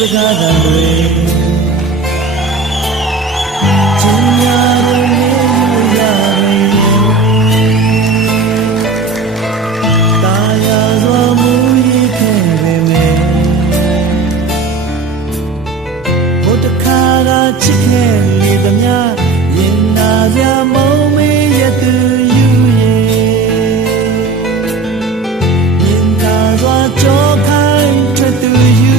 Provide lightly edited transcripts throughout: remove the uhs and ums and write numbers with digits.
စကားသံတွေချင်ရတဲ့နေယူရတယ်တာယာစွာမူရည်ခဲ့ပေမဲ့ဘုတ္တခါကချစ်ခဲ့နေသမျှရင်နာစရာမုံမေးရသူယူရင်နာစွာကြောခိုင်းထွက်သူယူ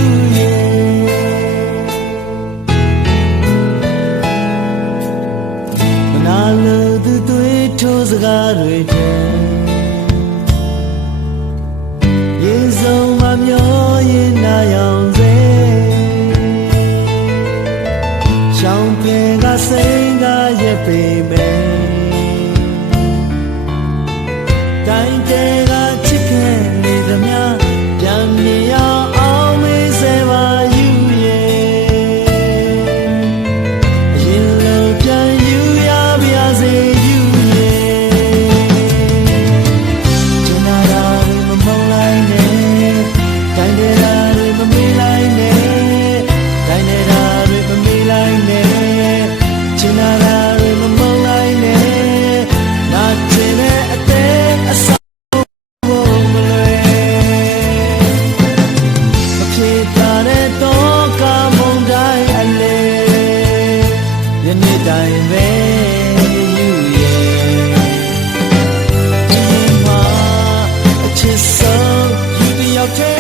မနာလို့သူတွေထိုးစကားတွေတဲ့ရေစုံမမျောရင်နာရောင်စေချောင်းပြေကစိန်ကရဲ့ပေမဲ့တိုင်းတဲကချစ်ခဲ့နေသမျှပြန်နေရအောင်မေးစေပါယူရဲ့အရင်လိုပြန်ယူရပါစေယူရဲ့ကျနာတာမမုန်းလိုက်နဲ့တိုင်းတဲတာတွေမမေးလိုက်နဲ့တိုင်းတဲတာတွေမမေးလိုက်နဲ့ကျနာတာတွေမမုန်းလိုက်နဲ့နာကျင်တဲ့အသေးအစယနေ့တိုင်းပဲယူရဲ့ဒီမှာအချစ်ဆုံးယူတယောက်တည်း